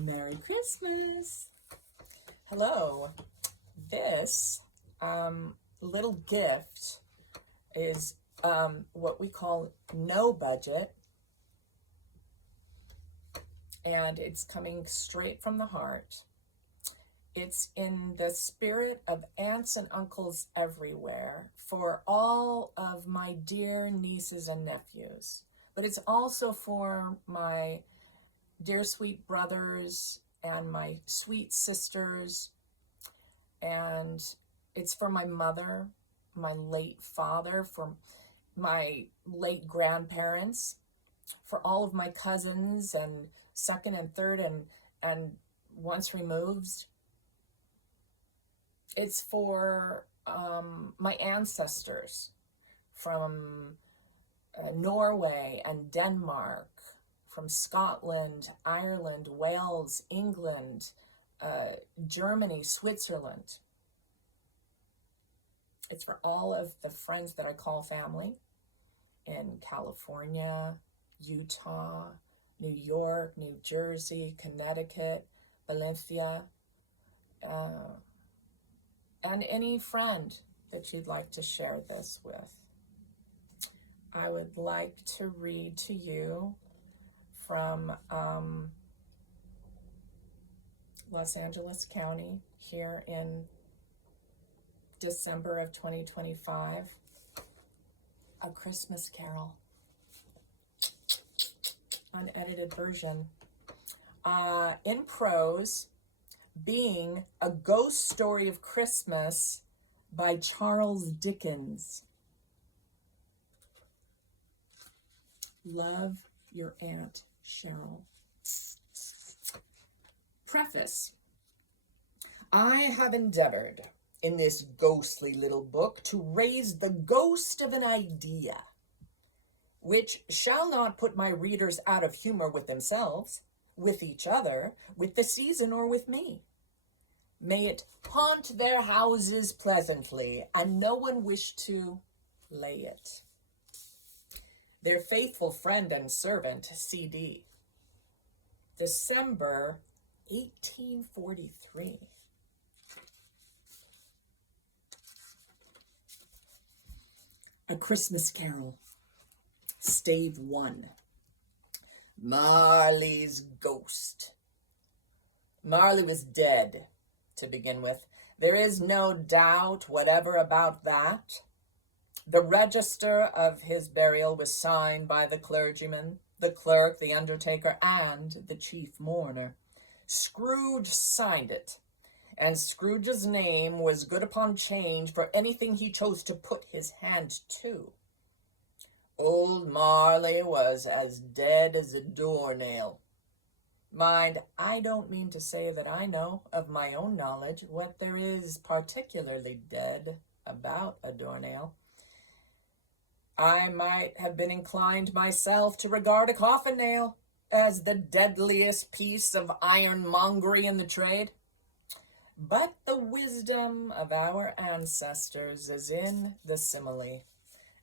Merry Christmas. Hello. This little gift is what we call no budget, and it's coming straight from the heart. It's in the spirit of aunts and uncles everywhere for all of my dear nieces and nephews, but it's also for my dear sweet brothers and my sweet sisters, and it's for my mother, my late father, for my late grandparents, for all of my cousins and second and third and once removed. It's for my ancestors from Norway and Denmark, from Scotland, Ireland, Wales, England, Germany, Switzerland. It's for all of the friends that I call family in California, Utah, New York, New Jersey, Connecticut, Valencia, and any friend that you'd like to share this with. I would like to read to you from Los Angeles County here in December of 2025, A Christmas Carol, unedited version. In prose, being A Ghost Story of Christmas by Charles Dickens. Love, your Aunt Sheryl. Preface. I have endeavored in this ghostly little book to raise the ghost of an idea, which shall not put my readers out of humor with themselves, with each other, with the season, or with me. May it haunt their houses pleasantly, and no one wish to lay it. Their faithful friend and servant, C.D. December 1843. A Christmas Carol, Stave 1. Marley's ghost. Marley was dead, to begin with. There is no doubt whatever about that. The register of his burial was signed by the clergyman, the clerk, the undertaker, and the chief mourner. Scrooge signed it, and Scrooge's name was good upon change for anything he chose to put his hand to. Old Marley was as dead as a doornail. Mind, I don't mean to say that I know of my own knowledge what there is particularly dead about a doornail. I might have been inclined myself to regard a coffin nail as the deadliest piece of ironmongery in the trade. But the wisdom of our ancestors is in the simile,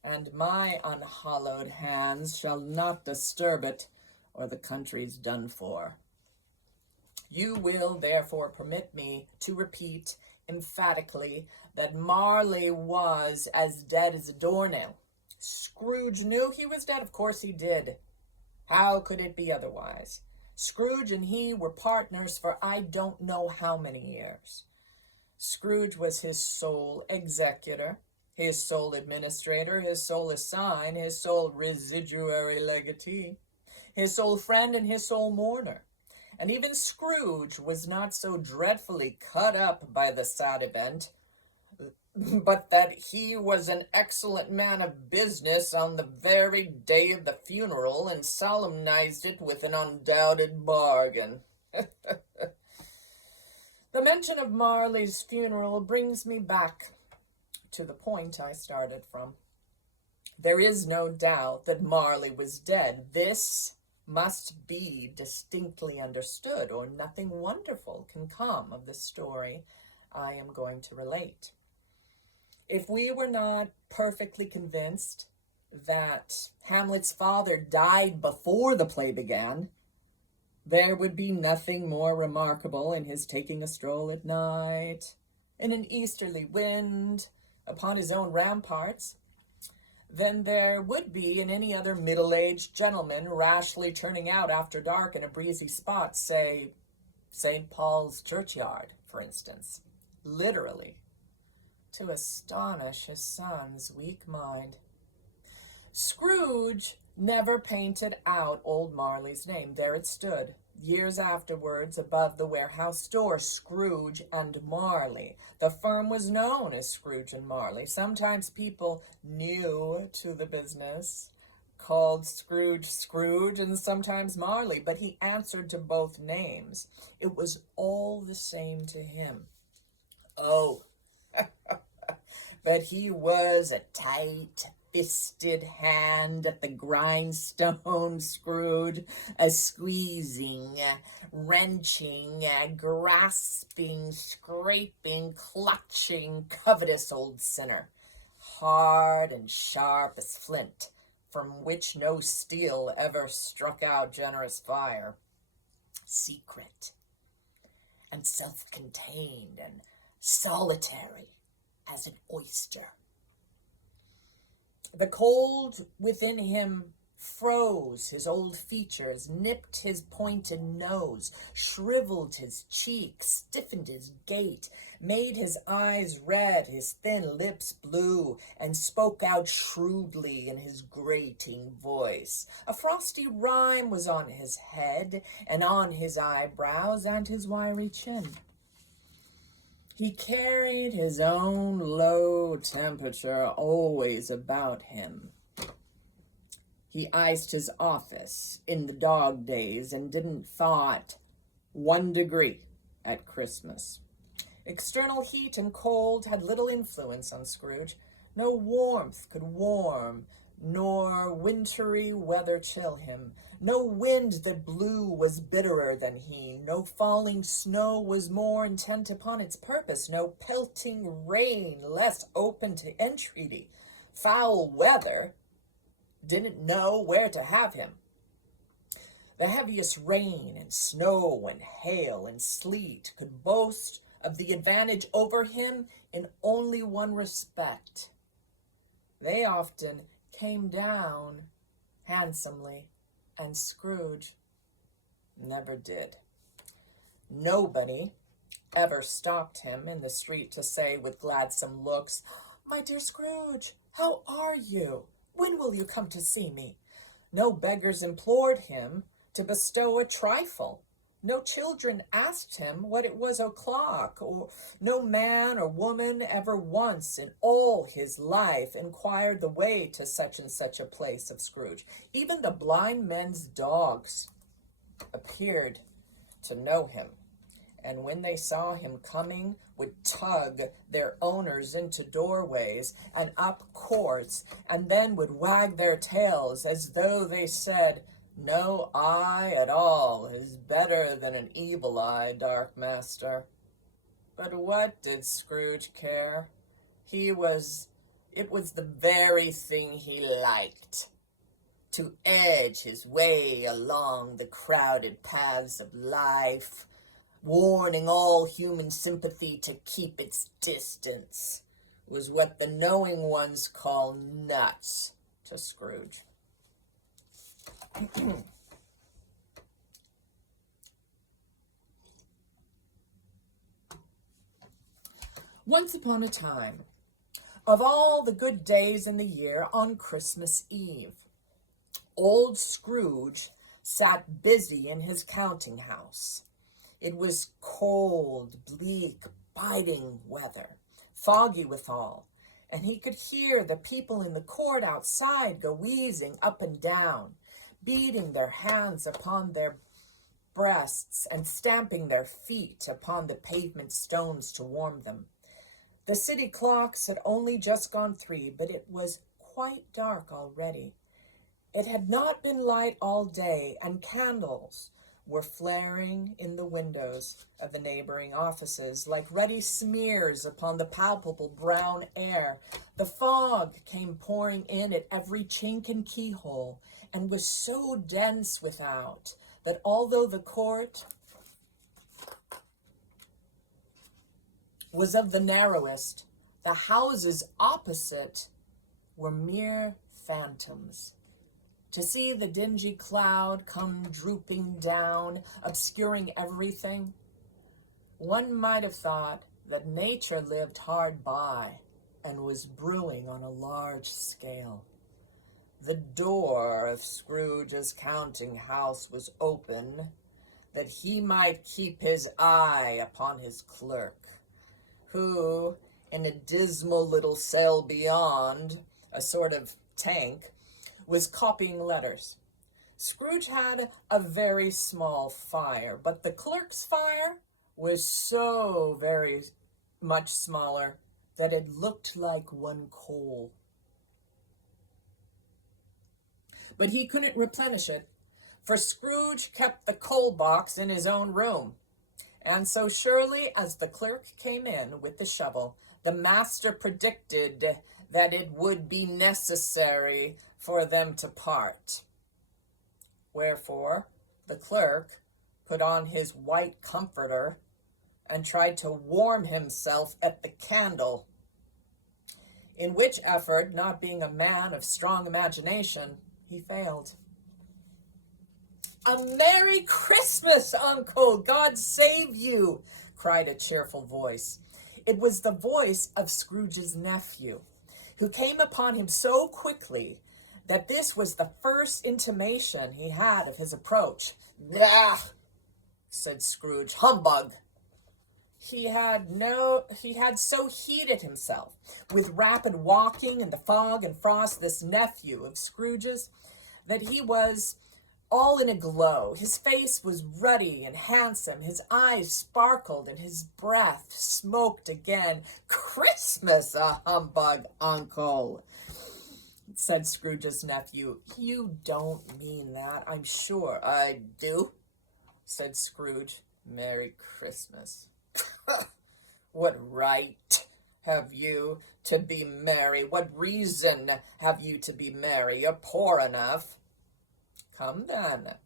and my unhallowed hands shall not disturb it, or the country's done for. You will therefore permit me to repeat emphatically that Marley was as dead as a doornail. Scrooge knew he was dead. Of course he did. How could it be otherwise? Scrooge and he were partners for I don't know how many years. Scrooge was his sole executor, his sole administrator, his sole assign, his sole residuary legatee, his sole friend, and his sole mourner. And even Scrooge was not so dreadfully cut up by the sad event, but that he was an excellent man of business on the very day of the funeral, and solemnized it with an undoubted bargain. The mention of Marley's funeral brings me back to the point I started from. There is no doubt that Marley was dead. This must be distinctly understood, or nothing wonderful can come of the story I am going to relate. If we were not perfectly convinced that Hamlet's father died before the play began, There would be nothing more remarkable in his taking a stroll at night, in an easterly wind, upon his own ramparts, than there would be in any other middle-aged gentleman rashly turning out after dark in a breezy spot, say, St. Paul's churchyard, for instance, literally, to astonish his son's weak mind. Scrooge never painted out old Marley's name. There it stood, years afterwards, above the warehouse door, Scrooge and Marley. The firm was known as Scrooge and Marley. Sometimes people new to the business called Scrooge Scrooge and sometimes Marley, but he answered to both names. It was all the same to him. Oh, but he was a tight-fisted hand at the grindstone, Scrooge, a squeezing, wrenching, grasping, scraping, clutching, covetous old sinner, hard and sharp as flint, from which no steel ever struck out generous fire, secret and self-contained and solitary as an oyster. The cold within him froze his old features, nipped his pointed nose, shriveled his cheeks, stiffened his gait, made his eyes red, his thin lips blue, and spoke out shrewdly in his grating voice. A frosty rime was on his head, and on his eyebrows, and his wiry chin. He carried his own low temperature always about him. He iced his office in the dog days and didn't thaw it 1 degree at Christmas. External heat and cold had little influence on Scrooge. No warmth could warm, nor wintry weather chill him. No wind that blew was bitterer than he. No falling snow was more intent upon its purpose. No pelting rain less open to entreaty. Foul weather didn't know where to have him. The heaviest rain and snow and hail and sleet could boast of the advantage over him in only one respect. They often came down handsomely, and Scrooge never did. Nobody ever stopped him in the street to say with gladsome looks, "My dear Scrooge, how are you? When will you come to see me?" No beggars implored him to bestow a trifle. No children asked him what it was o'clock, or no man or woman ever once in all his life inquired the way to such and such a place of Scrooge. Even the blind men's dogs appeared to know him, and when they saw him coming, would tug their owners into doorways and up courts, and then would wag their tails as though they said, "No eye at all is better than an evil eye, dark master." But what did Scrooge care? It was the very thing he liked, to edge his way along the crowded paths of life, warning all human sympathy to keep its distance, was what the knowing ones call nuts to Scrooge. Once upon a time, of all the good days in the year, on Christmas Eve, old Scrooge sat busy in his counting house. It was cold, bleak, biting weather, foggy withal, and he could hear the people in the court outside go wheezing up and down, beating their hands upon their breasts and stamping their feet upon the pavement stones to warm them. The city clocks had only just gone 3, but it was quite dark already. It had not been light all day, and candles were flaring in the windows of the neighboring offices like ruddy smears upon the palpable brown air. The fog came pouring in at every chink and keyhole, and was so dense without that although the court was of the narrowest, the houses opposite were mere phantoms. To see the dingy cloud come drooping down, obscuring everything, one might have thought that nature lived hard by and was brewing on a large scale. The door of Scrooge's counting house was open, that he might keep his eye upon his clerk, who, in a dismal little cell beyond, a sort of tank, was copying letters. Scrooge had a very small fire, but the clerk's fire was so very much smaller that it looked like one coal. But he couldn't replenish it, for Scrooge kept the coal box in his own room. And so surely as the clerk came in with the shovel, the master predicted that it would be necessary for them to part. Wherefore, the clerk put on his white comforter and tried to warm himself at the candle, in which effort, not being a man of strong imagination, he failed. "A Merry Christmas, Uncle! God save you!" cried a cheerful voice. It was the voice of Scrooge's nephew, who came upon him so quickly that this was the first intimation he had of his approach. "Ah," said Scrooge, "humbug!" He had so heated himself with rapid walking in the fog and frost, this nephew of Scrooge's, that he was all in a glow. His face was ruddy and handsome, his eyes sparkled, and his breath smoked again. "Christmas, a humbug, Uncle," said Scrooge's nephew. "You don't mean that, I'm sure." "I do," said Scrooge. "Merry Christmas." "What right have you to be merry? What reason have you to be merry? You're poor enough." "Come then,"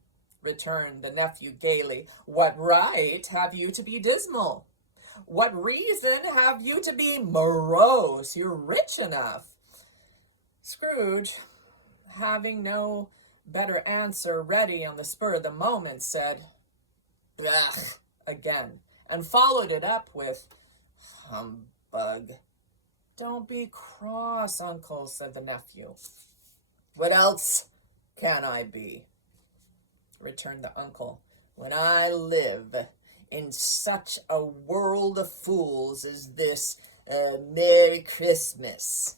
returned the nephew gaily. "What right have you to be dismal? What reason have you to be morose? You're rich enough." Scrooge, having no better answer ready on the spur of the moment, said, "Ugh," again, and followed it up with, "Humbug." "Don't be cross, Uncle," said the nephew. "What else can I be?" returned the uncle, "when I live in such a world of fools as this? Merry Christmas.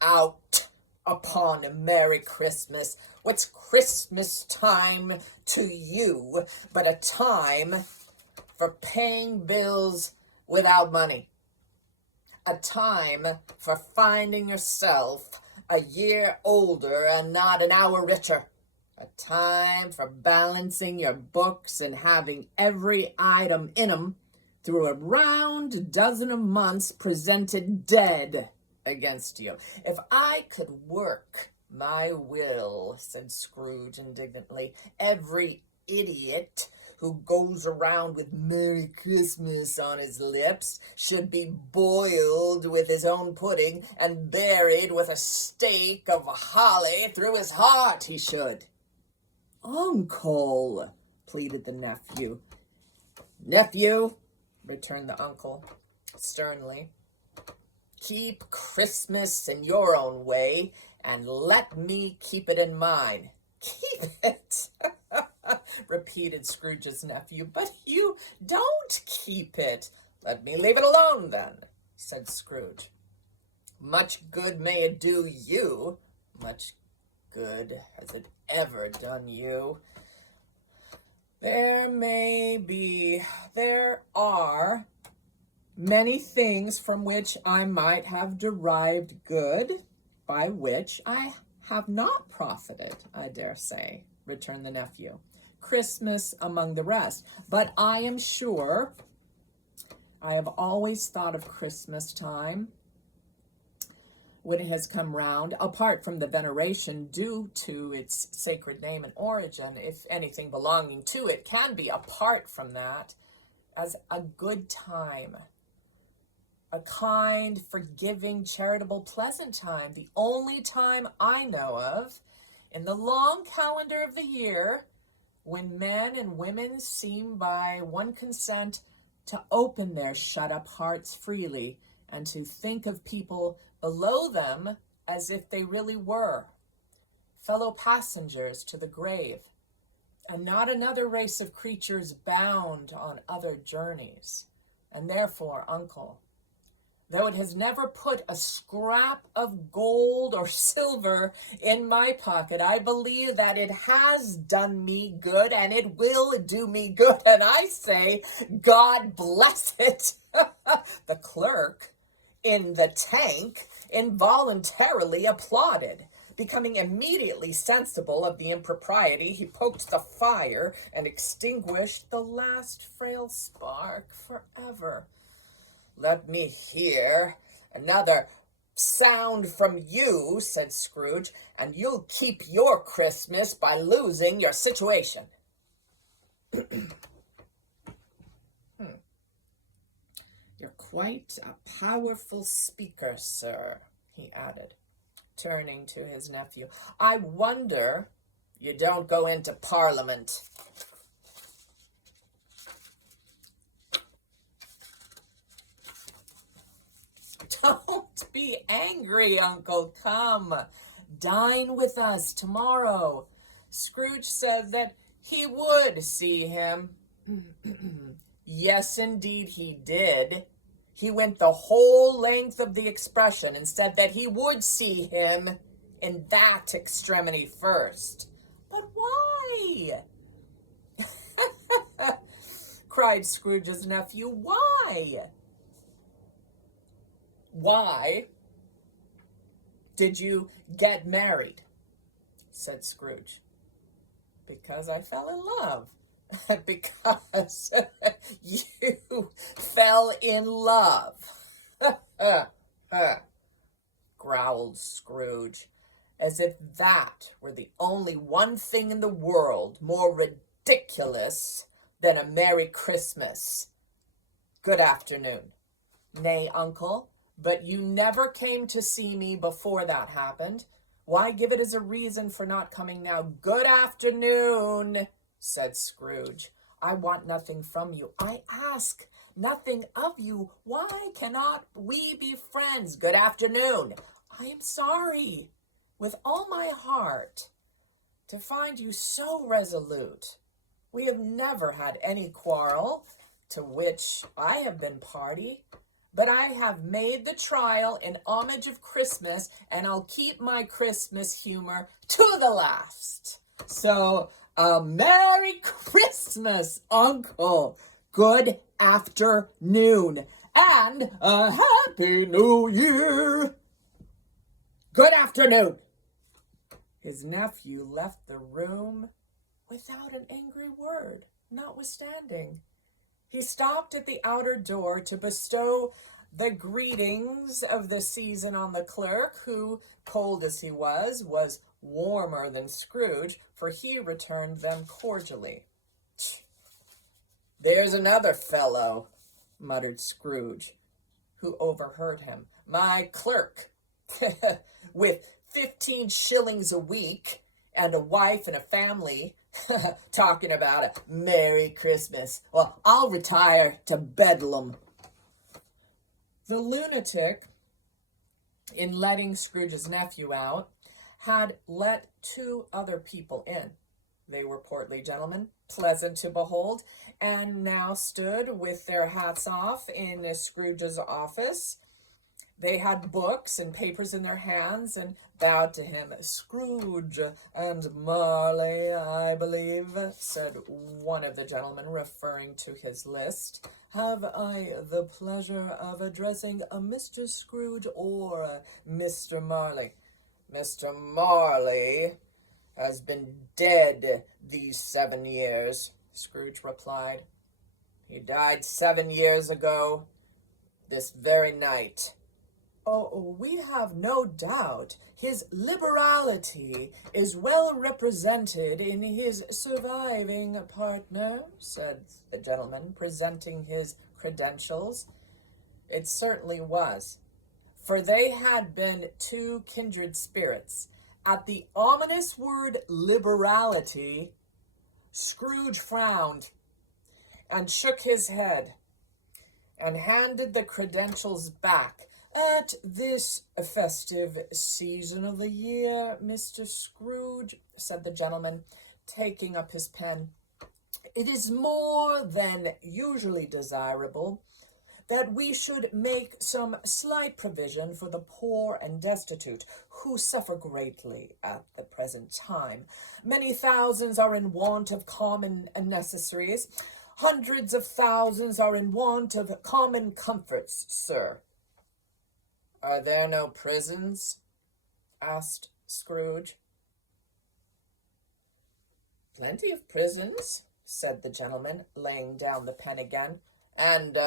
Out upon a Merry Christmas. What's Christmas time to you but a time for paying bills without money? A time for finding yourself a year older and not an hour richer. A time for balancing your books and having every item in 'em through a round dozen of months presented dead against you. If I could work my will," said Scrooge indignantly, "every idiot who goes around with Merry Christmas on his lips should be boiled with his own pudding and buried with a stake of holly through his heart, he should." "Uncle," pleaded the nephew. "Nephew," returned the uncle sternly, "keep Christmas in your own way, and let me keep it in mine." "Keep it," repeated Scrooge's nephew, "but you don't keep it." "Let me leave it alone, then," said Scrooge. "Much good may it do you. Much good has it ever done you. There are many things from which I might have derived good, by which I have not profited, I dare say," returned the nephew. "Christmas among the rest. But I am sure I have always thought of Christmas time when it has come round, apart from the veneration due to its sacred name and origin, if anything belonging to it can be apart from that, as a good time, a kind, forgiving, charitable, pleasant time, the only time I know of in the long calendar of the year when men and women seem by one consent to open their shut-up hearts freely and to think of people below them as if they really were fellow passengers to the grave, and not another race of creatures bound on other journeys. And therefore, uncle, though it has never put a scrap of gold or silver in my pocket, I believe that it has done me good, and it will do me good, and I say, God bless it. The clerk in the tank involuntarily applauded. Becoming immediately sensible of the impropriety, he poked the fire and extinguished the last frail spark forever. Let me hear another sound from you, said Scrooge, and you'll keep your Christmas by losing your situation. You're quite a powerful speaker, sir, he added, turning to his nephew. I wonder you don't go into Parliament. Don't be angry, Uncle. Come, dine with us tomorrow. Scrooge said that he would see him. Yes, indeed he did. He went the whole length of the expression and said that he would see him in that extremity first. But why? Cried Scrooge's nephew. Why? Why did you get married? Said Scrooge. Because I fell in love. Because you fell in love. Growled Scrooge, as if that were the only one thing in the world more ridiculous than a Merry Christmas. Good afternoon. Nay, uncle, but you never came to see me before that happened. Why give it as a reason for not coming now? Good afternoon, said Scrooge. I want nothing from you. I ask nothing of you. Why cannot we be friends? Good afternoon. I am sorry, with all my heart, to find you so resolute. We have never had any quarrel to which I have been party, but I have made the trial in homage of Christmas, and I'll keep my Christmas humor to the last. So, a Merry Christmas, Uncle. Good afternoon. And a Happy New Year. Good afternoon. His nephew left the room without an angry word, notwithstanding. He stopped at the outer door to bestow the greetings of the season on the clerk, who, cold as he was warmer than Scrooge, for he returned them cordially. There's another fellow, muttered Scrooge, who overheard him. My clerk, with 15 shillings a week and a wife and a family, talking about a Merry Christmas. Well, I'll retire to Bedlam. The lunatic, in letting Scrooge's nephew out, had let 2 other people in. They were portly gentlemen, pleasant to behold, and now stood with their hats off in Scrooge's office. They had books and papers in their hands and bowed to him. Scrooge and Marley, I believe, said one of the gentlemen, referring to his list. Have I the pleasure of addressing a Mr. Scrooge or a Mr. Marley? Mr. Marley has been dead these 7 years, Scrooge replied. He died 7 years ago, this very night. Oh, we have no doubt his liberality is well represented in his surviving partner, said the gentleman, presenting his credentials. It certainly was, for they had been two kindred spirits. At the ominous word liberality, Scrooge frowned and shook his head and handed the credentials back. At this festive season of the year, Mr. Scrooge, said the gentleman, taking up his pen, it is more than usually desirable that we should make some slight provision for the poor and destitute, who suffer greatly at the present time. Many thousands are in want of common necessaries. Hundreds of thousands are in want of common comforts, sir. Are there no prisons? Asked Scrooge. Plenty of prisons, said the gentleman, laying down the pen again. And,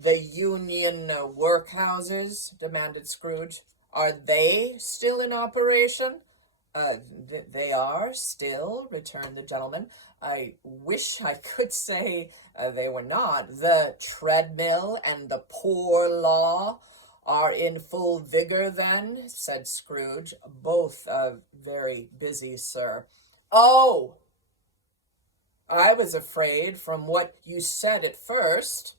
the union workhouses, demanded Scrooge. Are they still in operation? They are still, returned the gentleman. I wish I could say they were not. The treadmill and the poor law are in full vigor, then, said Scrooge. Both very busy, sir. Oh, I was afraid from what you said at first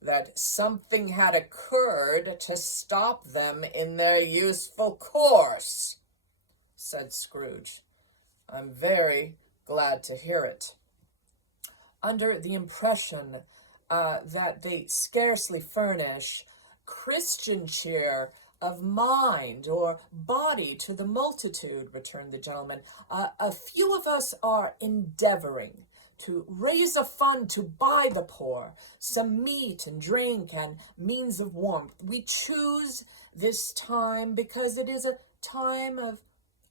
that something had occurred to stop them in their useful course, said Scrooge. I'm very glad to hear it. Under the impression that they scarcely furnish Christian cheer of mind or body to the multitude, returned the gentleman, a few of us are endeavoring to raise a fund to buy the poor some meat and drink and means of warmth. We choose this time because it is a time of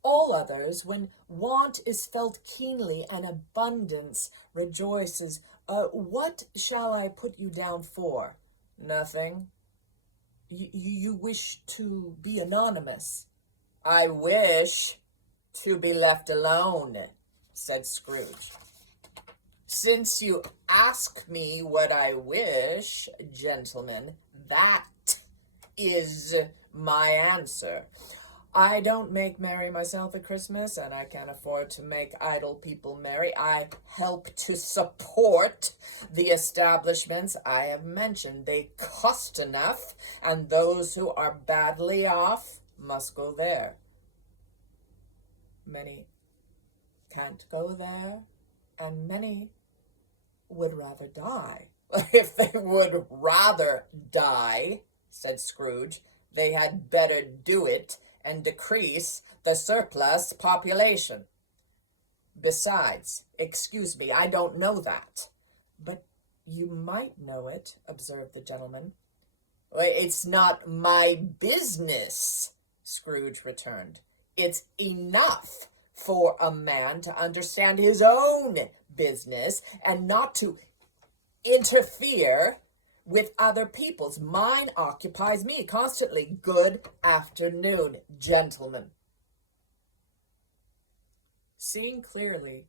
all others when want is felt keenly and abundance rejoices. What shall I put you down for? Nothing. You wish to be anonymous? I wish to be left alone, said Scrooge. Since you ask me what I wish, gentlemen, that is my answer. I don't make merry myself at Christmas, and I can't afford to make idle people merry. I help to support the establishments I have mentioned. They cost enough, and those who are badly off must go there. Many can't go there, and many would rather die. If they would rather die, said Scrooge, they had better do it and decrease the surplus population. Besides, excuse me, I don't know that. But you might know it, observed the gentleman. It's not my business, Scrooge returned. It's enough for a man to understand his own business and not to interfere with other people's. Mine occupies me constantly. Good afternoon, gentlemen. Seeing clearly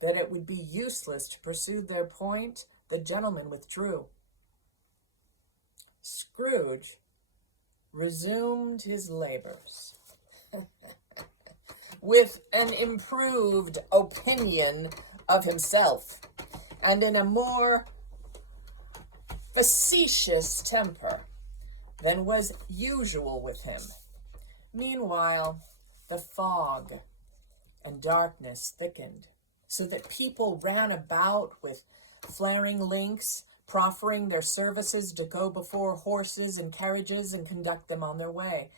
that it would be useless to pursue their point, the gentleman withdrew. Scrooge resumed his labors with an improved opinion of himself and in a more facetious temper than was usual with him. Meanwhile, the fog and darkness thickened, so that people ran about with flaring links, proffering their services to go before horses and carriages and conduct them on their way.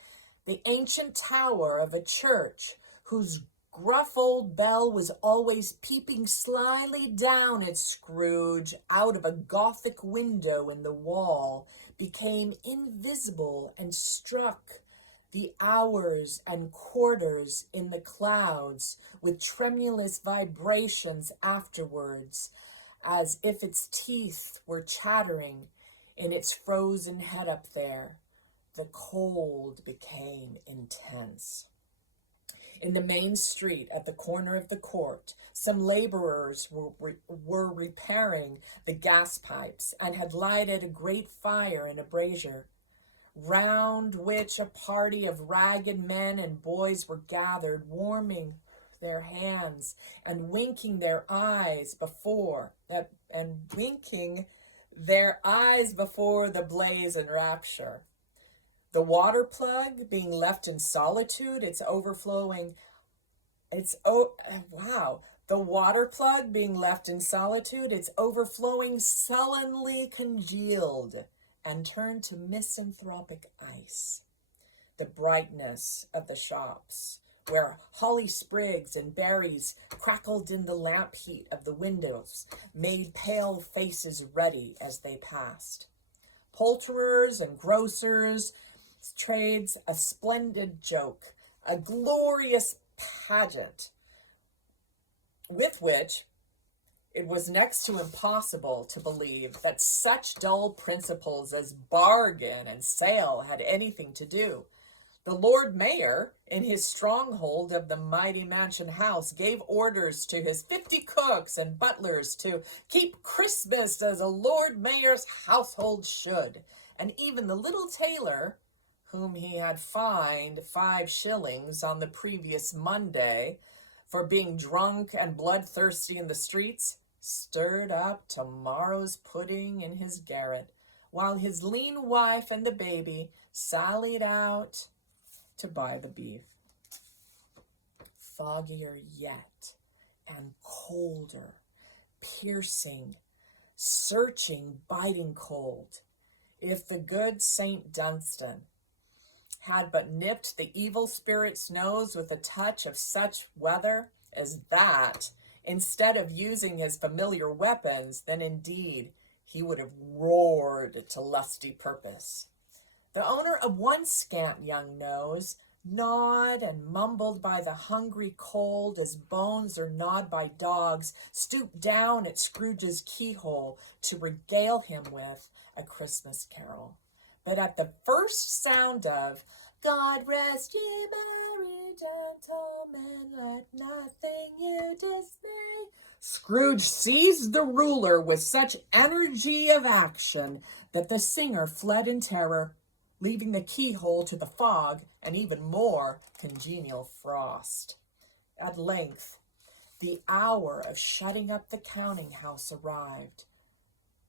The ancient tower of a church, whose gruff old bell was always peeping slyly down at Scrooge out of a Gothic window in the wall, became invisible and struck the hours and quarters in the clouds with tremulous vibrations afterwards, as if its teeth were chattering in its frozen head up there. the cold became intense. In the main street at the corner of the court, some laborers were repairing the gas pipes and had lighted a great fire in a brazier, round which a party of ragged men and boys were gathered, warming their hands and winking their eyes before the blaze in rapture. The water plug being left in solitude, The water plug being left in solitude, its overflowing sullenly congealed and turned to misanthropic ice. The brightness of the shops, where holly sprigs and berries crackled in the lamp heat of the windows, made pale faces ruddy as they passed. Poulterers and grocers' trades a splendid joke, a glorious pageant, with which it was next to impossible to believe that such dull principles as bargain and sale had anything to do. The Lord Mayor, in his stronghold of the mighty mansion house, gave orders to his 50 cooks and butlers to keep Christmas as a Lord Mayor's household should, and even the little tailor, whom he had fined 5 shillings on the previous Monday for being drunk and bloodthirsty in the streets, stirred up tomorrow's pudding in his garret, while his lean wife and the baby sallied out to buy the beef. Foggier yet, and colder, piercing, searching, biting cold. If the good St. Dunstan had but nipped the evil spirit's nose with a touch of such weather as that, instead of using his familiar weapons, then indeed he would have roared to lusty purpose. The owner of one scant young nose, gnawed and mumbled by the hungry cold as bones are gnawed by dogs, stooped down at Scrooge's keyhole to regale him with a Christmas carol. But at the first sound of "God rest ye merry gentlemen, let nothing you dismay," Scrooge seized the ruler with such energy of action that the singer fled in terror, leaving the keyhole to the fog and even more congenial frost. At length, the hour of shutting up the counting house arrived,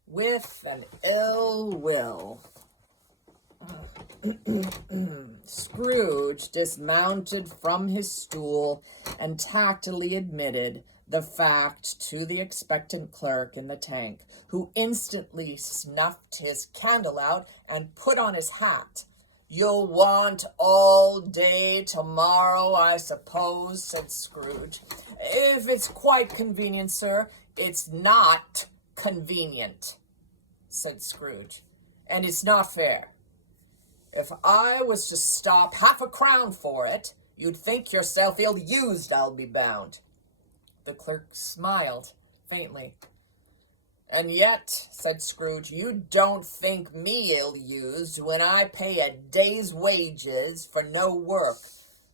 with an ill will. Scrooge dismounted from his stool and tactily admitted the fact to the expectant clerk in the tank, who instantly snuffed his candle out and put on his hat. "You'll want all day tomorrow, I suppose," said Scrooge. "If it's quite convenient, sir." "It's not convenient," said Scrooge, "and it's not fair. If I was to stop 1/2 crown for it, you'd think yourself ill-used, I'll be bound." The clerk smiled faintly. "And yet," said Scrooge, "you don't think me ill-used when I pay a day's wages for no work."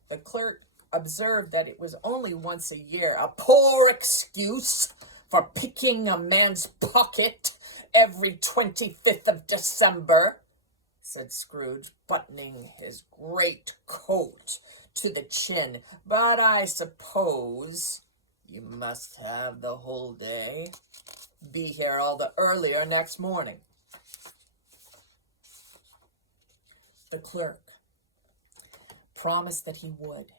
The clerk observed that it was only once a year, a poor excuse for picking a man's pocket every 25th of December, said Scrooge, buttoning his great coat to the chin. "But I suppose you must have the whole day. Be here all the earlier next morning." The clerk promised that he would,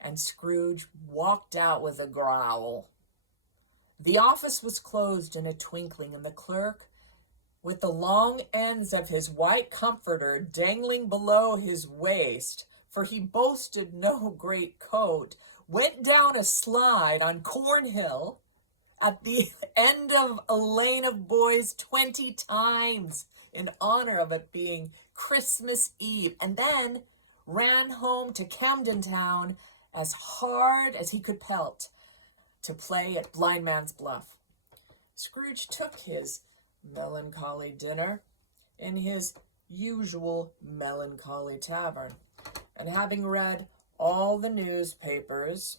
and Scrooge walked out with a growl. The office was closed in a twinkling, and the clerk, with the long ends of his white comforter dangling below his waist, for he boasted no great coat, went down a slide on Cornhill at the end of a lane of boys 20 times in honor of it being Christmas Eve, and then ran home to Camden Town as hard as he could pelt to play at Blind Man's Bluff. Scrooge took his melancholy dinner in his usual melancholy tavern, and having read all the newspapers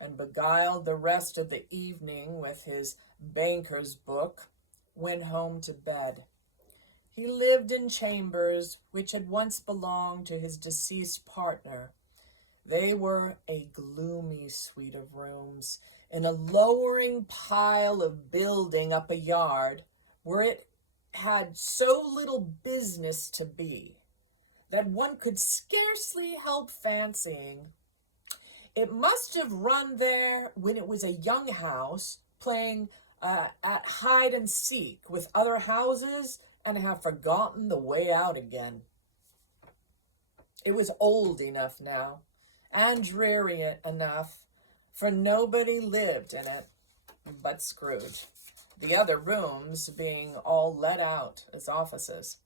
and beguiled the rest of the evening with his banker's book, went home to bed. He lived in chambers which had once belonged to his deceased partner. They were a gloomy suite of rooms in a lowering pile of building up a yard where it had so little business to be that one could scarcely help fancying it must have run there when it was a young house playing at hide and seek with other houses and have forgotten the way out again. It was old enough now and dreary enough, for nobody lived in it but Scrooge, the other rooms being all let out as offices.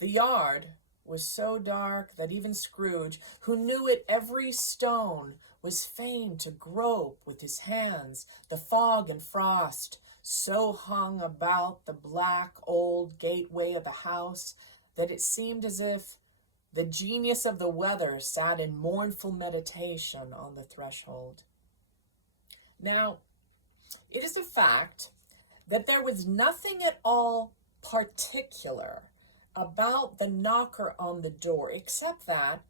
The yard was so dark that even Scrooge, who knew it every stone, was fain to grope with his hands. The fog and frost so hung about the black old gateway of the house that it seemed as if the genius of the weather sat in mournful meditation on the threshold. Now, it is a fact that there was nothing at all particular about the knocker on the door, except that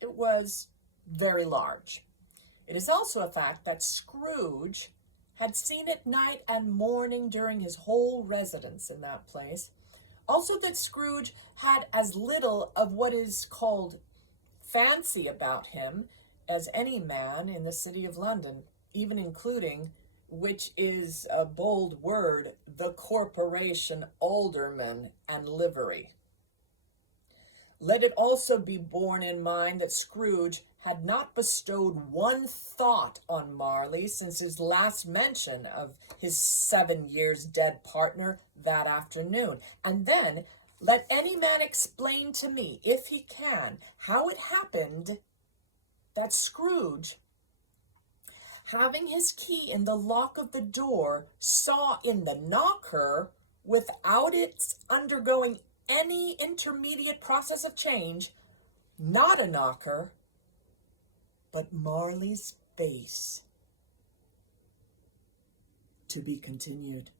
it was very large. It is also a fact that Scrooge had seen it night and morning during his whole residence in that place. Also that Scrooge had as little of what is called fancy about him as any man in the city of London, even including, which is a bold word, the corporation alderman and livery. Let it also be borne in mind that Scrooge had not bestowed one thought on Marley since his last mention of his 7 years dead partner that afternoon. And then let any man explain to me, if he can, how it happened that Scrooge, having his key in the lock of the door, saw in the knocker, without its undergoing any intermediate process of change, not a knocker, but Marley's face. To be continued.